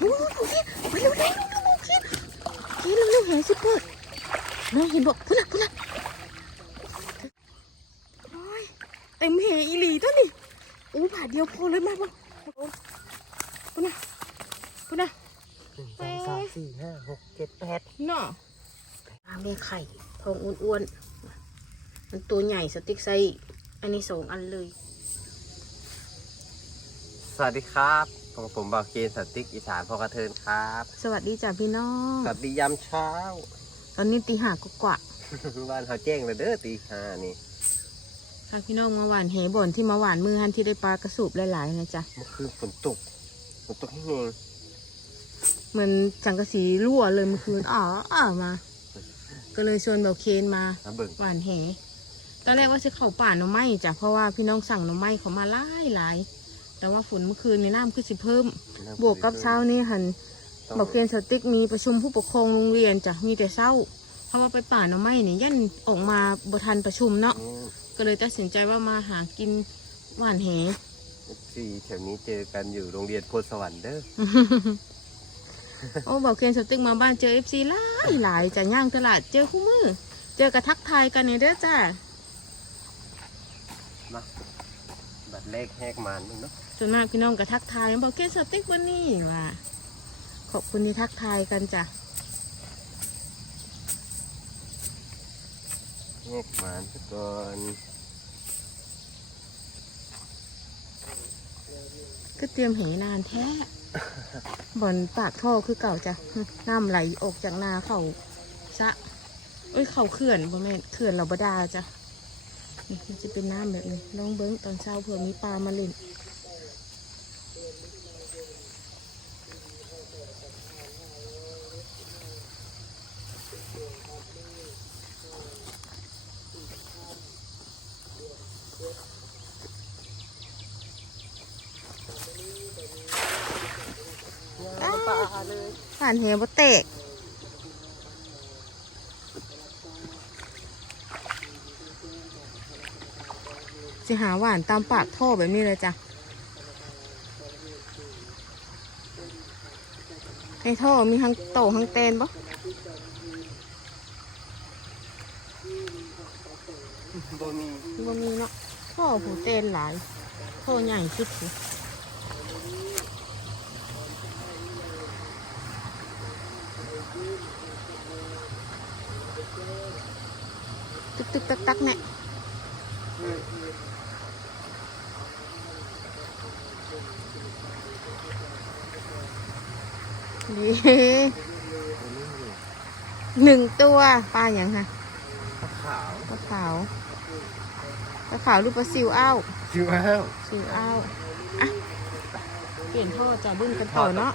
โอ้ยโอเคไปเร็วเร็วเร็วเร็วโอเคโอเร็วเร็วแหสิเปิดน้องเห็นบอกพุ่นน่ะพุ่นน่ะโอ้ยเต็มแหอีหลีตัวนี่โอ้บาทเดียวพอเลยมาบ่พุ่นน่ะพุ่นน่ะหนึ่งสองสามสี่ห้าหกเจ็ดแปดเนาะปลาแม่ไข่ทองอ้วนๆมันตัวใหญ่สติ๊กไซอันนี้สองอันเลย สวัสดีครับ ผมผมบาวเกนสติ๊กอีสานพอกระเทินครับ สวัสดีจ้ะพี่น้องสวัสดียามเช้า ตอนนี้ตีห้ากว่าบ้านเขาแจ้งเลยเด้อตีห้านี่ๆพาพี่น้องมาหวานแหบ่อนที่มาหวานมือหันที่ได้ปลากระสูบหลายๆนะจ๊ะเมื่อคืนฝนตกฝนตกแห้งเหมือนจังกะสีรั่วเลยเมื่อคืนอ๋ออ๋อมา ก็เลยชวนเบลเคนมานะเบิ่งหวานแหตอนแรกว่าจะเข้าป่าหน่อไม้จ้ะเพราะว่าพี่น้องสั่งหน่อไม้เขามาหลายหลายๆ แต่ว่าฝนเมื่อคืนในน้ำขึ้นสิเพิ่ม บวกกับเช้านี้หันต้องบอกเรียนสติ๊กมีประชุมผู้ปกครองโรงเรียนจ้ะมีแต่เช้า เพราะว่าไปป่าหน่อไม้เนี่ยยันออกมาบทันประชุมเนาะอืมก็เลยตัดสินใจว่ามาหากินหวานแหสี่แถวนี้เจอกันอยู่โรงเรียนโพธิสวรรค์เด้อโอ้บอกเรียนสติ๊กมาบ้านเจอเอฟซีหลายหลายจ้ะย่างตลาดเจอคู่มือ เจอกระทักทายกันเนี่ยเด้อจ้ามาบัตรเลขแหกมันมึงเนาะ ส่วนมากพี่น้องกระทักทายบอกเรียนสติ๊กวันนี้ว่าขอบคุณที่ทักทายกันจ้ะแหกมันซะก่อนก็เตรียมเหนานแท้ บ่อนปากท่อคือเก่าจ้ะน้ำไหลออกจากนาเขาสะเอ้ยเขาเขื่อนบ่แม่นเขื่อนเราบดาจ้ะนี่มันจะเป็นน้ำแบบนี้ลองเบิ้งตอนเช้าเผื่อมีปลามาเล่น ปลาเลยผ่านเหวบ่เตกสิหาหวานตามปากท่อแบบนี้เลยจ้ะในท่อมีทั้งโตทั้งเตนปะบ่มีบ่มีเนาะท่อหูเตนหลายท่อใหญ่สุดสิ ตึกตึกตักตักเนี่ยดีหนึ่งตัวปลาอย่างค่ะปลาขาวปลาขาวปลาขาวหรือปลาซิวอ้าวชิวอ้าวซิวอ้าวอะเปลี่ยนท่อจะบึ้นกันทต่ออดต่อเนาะ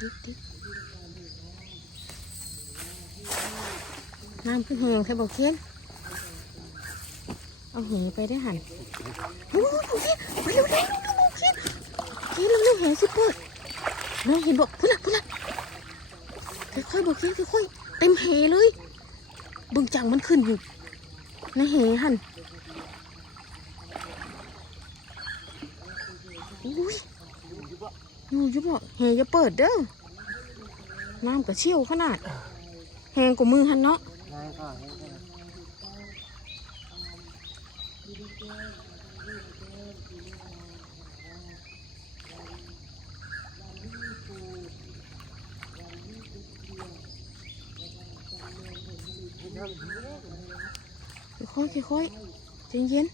ติ๊กติ๊กน้ำขึ้นแหงใครบอกเคียนเอาเหไปได้หันโอ้โหไปเร็วเร็วเร็วเร็วเคียนเคียนเร็วเร็วแหสิเปิดน้องเห็นบอกพุ่นละพุ่นละค่อยๆบอกเคียนค่อยๆเต็มเหเลยบึงจังมันขึ้นอยู่ในเหหันอุ้ย อยู่จะบอกแหจะเปิดเด้อน้ำกระเชี่ยวขนาด แหงกว่ามือหันเนาะค่อยๆใจเย็น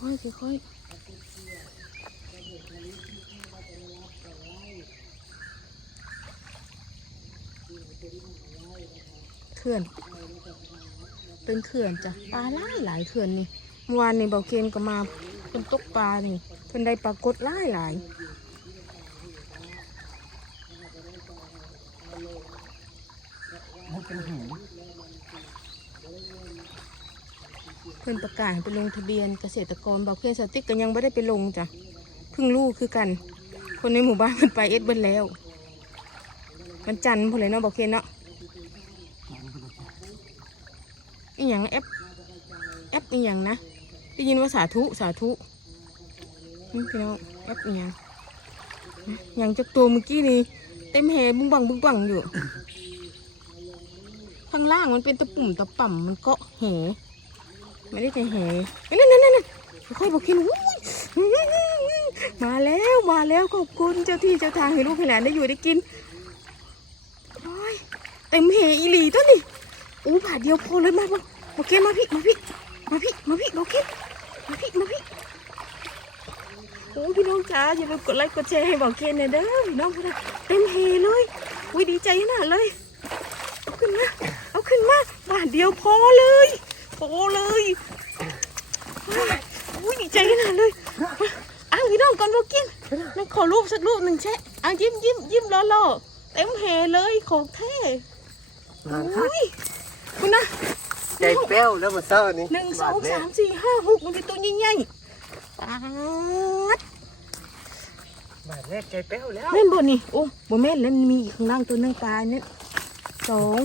ค่อยค่อยเขื่อน เป็นเขื่อนจ้ะปลาหลายหลายเขื่อนนี่เมื่อวานนี่เบาเกนก็มาคนตกปลานี่เพิ่นได้ปลากดหลายหลายมันเป็นหิน พิ่นประกาศไปลงทะเบียนเกษตรกรบอกเพื่อนสติ๊กก็ยังไม่ได้ไปลงจ้ะเพิ่งรู้คือกัน คนในหมู่บ้านมันไปเอ็ดเบิ้ลแล้วมันจันทร์พอเลยเนาะบอกเคนเนาะอีหยังแอปแอปอีหยังนะได้ยินว่าสาธุสาธุนี่พี่น้องแอปอีหยังนะหยังจากตัวเมื่อกี้นี่เต็มแหบุ้งบังบุ้งบังอยู่ ข้างล่างมันเป็นตะปุ่มตะป่ำมันเกาะแห ไม่ได้ใจแหนั่นนั่นนั่นค่อยบอกคินอุ้ยมาแล้วมาแล้วขอบคุณเจ้าที่เจ้าทางให้ลูกให้หลานได้อยู่ได้กินโอ้ยเต็มเหอีหลีตัวนี่อู้บาทเดียวพอเลยมาบอกโอเคมาพี่มาพี่มาพี่มาพี่โอเคมาพี่มาพี่โอ้พี่น้องจ๋าอย่าลืมกดไลค์กดแชร์ให้บอกเคนเนี่ยเด้อพี่น้องพี่น้องเต็มเหเลยอุ้ยดีใจขนาดเลย เอาขึ้นมาเอาขึ้นมาบาทเดียวพอเลย โอ้เลยอุ้ยดีใจขนาดเลยอ้าวพี่น้องก่อนบอกกินนั่นขอรูปสักรูปหนึ่งแชะอ้าวยิ้มยิ้มยิ้มล้อล้อเต็มแหเลยของแท้อุ้ยคุณนะใจแป้วแล้วมาเศร้านี่หนึ่งสองสามสี่ห้าหกมันเป็นตัวใหญ่ๆปาดบาทแรกใจแป้วแล้วแม่นบ่นี่โอ้บ่แม่นแล้วมีอีกข้างล่างตัวหนึงปลาเนี่ยสอง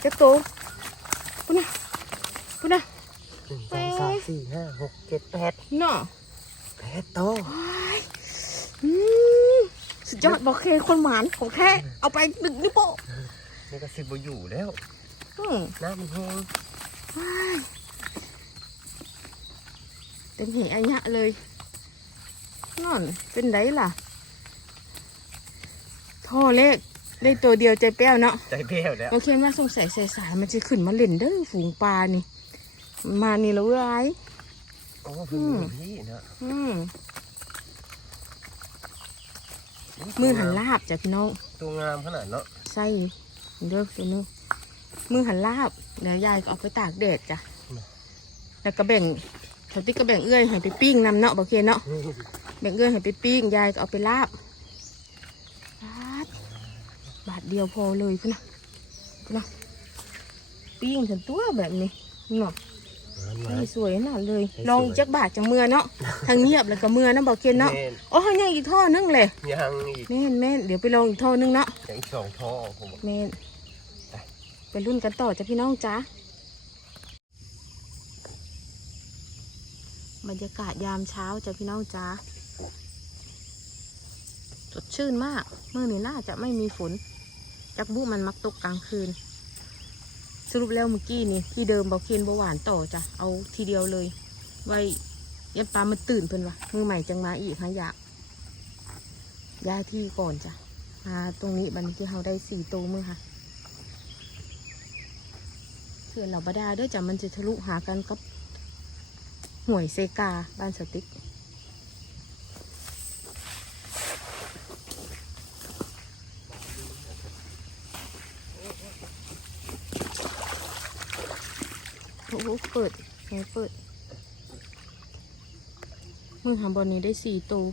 เจ็ดตัวคุณนะ คุณนะหนึ่งสองสามสี่ห้าหกเจ็ดแปดเนาะแปดโตอืมสุดยอดบอกเคคนหมานของแท้เอาไปดึกนิ้วโป้นี่ก็สิบอยู่แล้วอืมน้ำมันแห้งเต็มเหอันยะเลยนอนเป็นไรล่ะท่อเลขได้ตัวเดียวใจแป้วเนาะใจแป้วแล้ว โอเคมาสงสัยสายๆมันจะขึ้นมาเล่นเด้อฝูงปลานี่ มานี่แล้วร้ายโอ้เพิ่งมีพี่เนาะอืมมือหันลาบจ้ะพี่น้อง ตัวงามขนาดเนาะใส่เด้อตัวนึงมือหันลาบเดี๋ยวยายก็เอาไปตากแดดจ้ะแล้วก็แบ่งสติ๊กก็แบ่งเอื้อยให้ไปปิ้งนำเนาะบอกเคนเนาะแบ่งเอื้อยให้ไปปิ้งยายก็เอาไปลาบบาทบาทเดียวพอเลยพุ่นนะพุ่นนะปิ้งถึงตัวแบบนี้เนาะ นี่สวยขนาดเลย ลองอีกจักบาทจังเมื่อเนาะทางเงียบแล้วก็เมื่อนะบอกเคนเนาะแม่นโอ้ยยังอีกท่อนึงเลยยังอีกแม่นแม่นเดี๋ยวไปลองอีกท่อนึงเนาะยังอีกสองท่อผมบอกแม่นไปรุ่นกันต่อจ้ะพี่น้องจ้าบรรยากาศยามเช้าจ้ะพี่น้องจ้าสดชื่นมากเมื่อนี้น่าจะไม่มีฝน จักบุมันมักตกกลางคืน สรุปแล้วเมื่อกี้นี่ที่เดิมเบอกเคนบาหวานต่อจ้ะเอาทีเดียวเลย ไว้ยันปลามันตื่นเพิ่นวะมือใหม่จังมาอีกฮะอยากย้ายที่ก่อนจ้ะมาตรงนี้บันที่เราได้สี่ตัวมือค่ะเพื่อนเราบดาด้วยจ้ะมันจะทะลุหากันกับห่วยเซกาบ้านสติ๊ก โอ้โห เปิดไงเปิด มือหาบอลนี้ได้สี่ตัว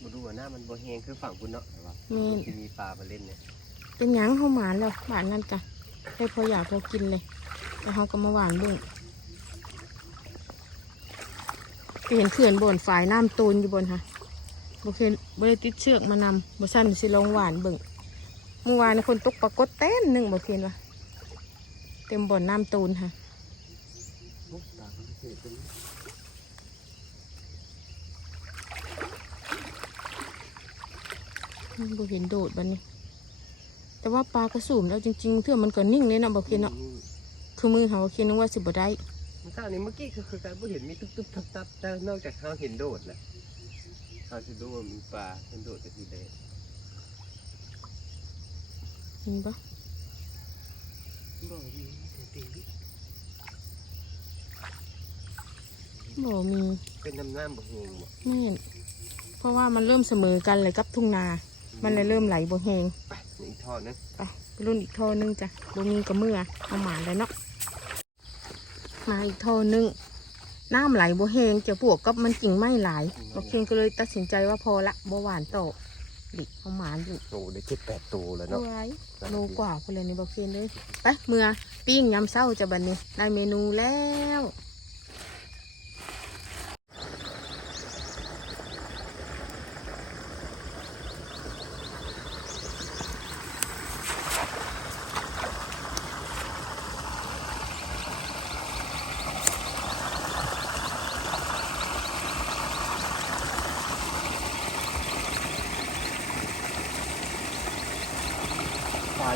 มาดูว่าหน้ามันบ่แห้งคือฝั่งคุณเนาะแต่ว่าแม่นที่มีปลามาเล่นเนี่ยเป็นหยังเขาหมานแล้วหวานนั่นจ้ะให้พออยากพอกินเลยแล้วเขาก็มาหวานเบิ่งไปเห็นเขื่อนบนฝายน้ำตูนอยู่บนค่ะบเคยบริติดเชือกมานำบสั้นสิลองหวานเบิ่ง เมื่อวานคนตกปลากดเต้นหนึ่งบเคนวะเต็มบ่อนน้ำตูนค่ะปลาเคยเป็นบ่เห็นโดดบันนี้ แต่ว่าปลากระสูมแล้วจริงๆเพื่อมันก็นิ่งเลยเนาะบเคนเนาะคือมือเหาเคนนึกว่าสิบ่ได้เมื่อเช้านี้เมื่อกี้คือคือการบ่เห็นมีตุ๊บตุ๊บตับตับแต่นอกจากเขาเห็นโดดแหละเขาจะดูว่ามีปลาเห็นโดดแต่ทีเดีย วเห็นปะบ่มีแต่ตีบ่มี เป็นน้ำน้ำบ่แห้งบ่ไม่เห็นเพราะว่ามันเริ่มเสมอกันเลยกับทุ่งนา มันเลยเริ่มไหลบ่แหงไปอีกทอดนึงไปไปรุ่นอีกท่อนึงจ้ะบ่มีกับมือเอาหมาแล้วเนาะมาอีกโทนึงน้ำไหลบ่แหงจะบวกกับมันกิ่งไม้หลายบอเคนก็เลยตัดสินใจว่าพอละบ่หวานต่อ ดิเอาหมานอยู่โอ้ได้เจ็ดแปดตัวแล้วเอาเนาะไว้โลกว่าคนเลยในบอเคนเลยไปเมื่อปิ้งยำเศร้าจะบันนี้ได้เมนูแล้ว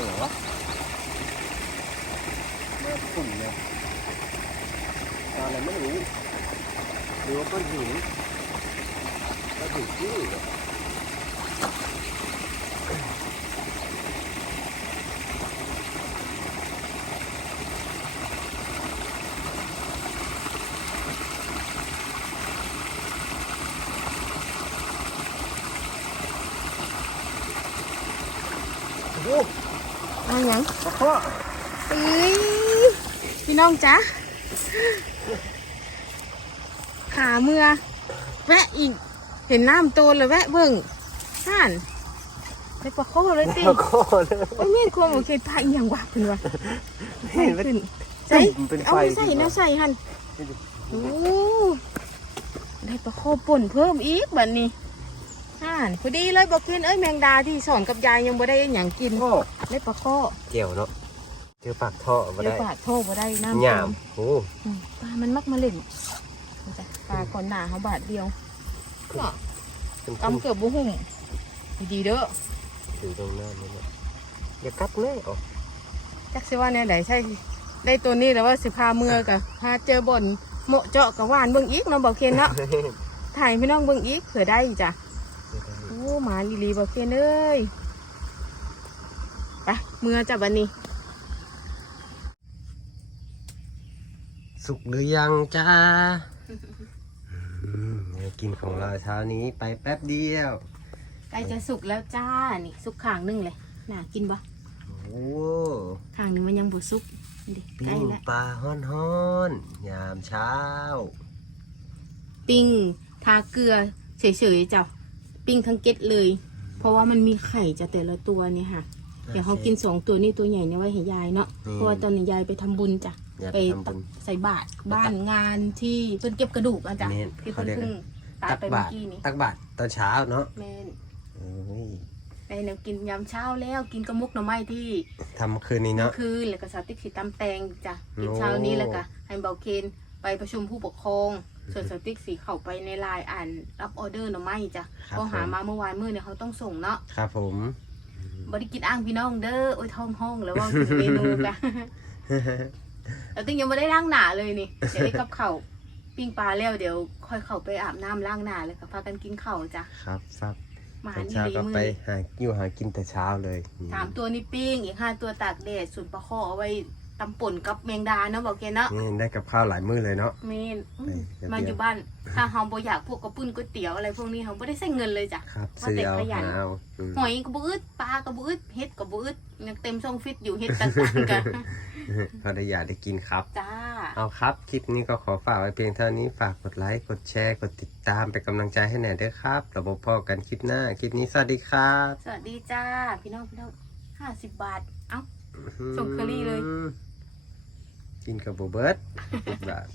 อย่วะเมื่อฝุ่นเนี่ยปลาอะไรไม่รู้หรือว่าก้อนหินก้อนหินที่เหรอ โอ้โห เอาห ยังปลาข้อเอ้ยพี่น้องจ๊ะขาเมื่อ แวะอีก เห็นน้ำโตแล้วแวะเบิ่งห่านไปปลาโคเลยติปลาข้อเลยโอ้ยเมียนควงโอเคพาอีหยังวะคุณวะเห็นไหมขึ้นใส่มันเป็นไฟเอาไปใส่นะใส่หันโอ้ได้ปลาโคป่นเพิ่มอีกบัดนี้ ห่านพอดีเลยบอกเคนเอ้ยแมงดาที่สอนกับยายยังบ่ได้อหย่างกินโอ้ได้ปลาโคเกี่ยวเนาะเจอปากท่อมาเดี๋ยวได้ปลาโทบ่ได้น้ำหยามโอ้อืมปลามันมักมาเล่นนี่จ้ะปลาก่อนหนาเขาบาทเดียวเนาะเป็นกำเกือบบุหุ่มดีๆเด้ออยู่ตรงหน้านี่เนี่ยอย่ากัดเลยอ๋อจักสิว่าเนี่ยไหนใช่ ได้ตัวนี้แล้วว่าสิพาเมือกับพาเจอบ่อนเหมาะเจาะกับหวานเบิ่งอีกเนาะบอกเคนเนาะ ถ่ายพี่น้องเบิ่งอีกเผื่อได้จ้ะโอ้ หมาลีลีบอกเคนเอ้ยไปเมือจ้ะบันนี้ สุกหรือยังจ้าอืมเดี๋ยวกินของเราเช้านี้ไปแป๊บเดียวใกล้จะสุกแล้วจ้า นี่สุกข้างหนึงเลย น่ากินบ่โอ้ข้างหนึงมันยังบ่สุกนี่ดิใกล้ปิ้งแล้วปลาฮ้อนๆยามเช้า ปิ้งทาเกลือเฉยๆจ้ะ ปิ้งทั้งเก็ดเลย เพราะว่ามันมีไข่จะแต่ละตัวเนี่ยค่ะเดี๋ยวเขากินสองตัวนี่ตัวใหญ่เนี่ยไว้ให้ยายเนาะเพราะว่าตอนนี้ยายไปทำบุญจ้ะอย่าไปทำบุญใส่บาตรบ้านงานที่เพิ่นเก็บกระดูกอะจ้ะแม่นที่เขาเพิ่นเรียก เพิ่งตายตักไปเมื่บาอตรกี้นี้ตักบาตรตอนเช้าเนาะแม่นเอ้ยไปแนวกินยามเช้าแล้วกินกระมุกหน่อไม้ที่ทำคืนนี้เนาะ คืนแล้วก็สาวติ๊กสีตำแตงจ้ะกินโอ้เช้านี้แล้วก็ให้เบาเคนไปประชุมผู้ปกครอง ส่วนสาวติ๊กสีเข้าไปในไลน์อ่านรับออเดอร์หน่อไม้จ้ะครับก็หาผม มาเมื่อวานมื้อเนี่ยเขาต้องส่งเนาะครับผม บริกินอ้างพี่น้องเด้อโอ้ยท้องห้องแล้วว่าถึงเมนูกันเราติ้งยังไม่ได้ล้างหนาเลยนี่ เดี๋ยวได้กับเข่าวปิ้งปลาแล้วเดี๋ยว ค่อยเข้าไปอาบน้ำล้างหนาเลยค่ะพากันกินข้าวจ้ะครับครับมาตอนนี่เช้าลีก็มืไปอหาอยู่หากินแต่เช้าเลยอืมสามตัวนี่ปิ้ง อีกห้าตัวตากแดดส่วนปลาข้อเอาไว้ ตำป่นกับแมงดาเนาะบอกแกเนาะนี่ได้กับข้าวหลายมื้อเลยเนาะเมนอืมเดี๋ยวมาอยู่บ้าน ถ้าเฮาบ่อยากพวกกระปุ้นก๋วยเตี๋ยวอะไรพวกนี้เฮาบ่ได้ใส่เงินเลยจ้ะครับว่าซื้อแต่เอาขยันหาเอาอืมหอยก็บ่อึดปลาก็บ่อึดเฮ็ดก็บ่อึดยังเต็มช่องฟิตอยู่เฮ็ดต่างๆกันพอได้อยากได้กินครับ จ้า เอาครับ คลิปนี้ก็ขอฝากไว้เพียงเท่านี้ฝากกดไลค์ กดแชร์ กดติดตามเป็นกำลังใจให้แหน่ด้วยครับเราพบพ่อกันคลิปหน้า คลิปนี้สวัสดีครับสวัสดีจ้า พี่น้องพี่น้องห้าสิบบาท เอ้า ส่งเคอรี่เลย กินกับโบเบิร์ตบบาท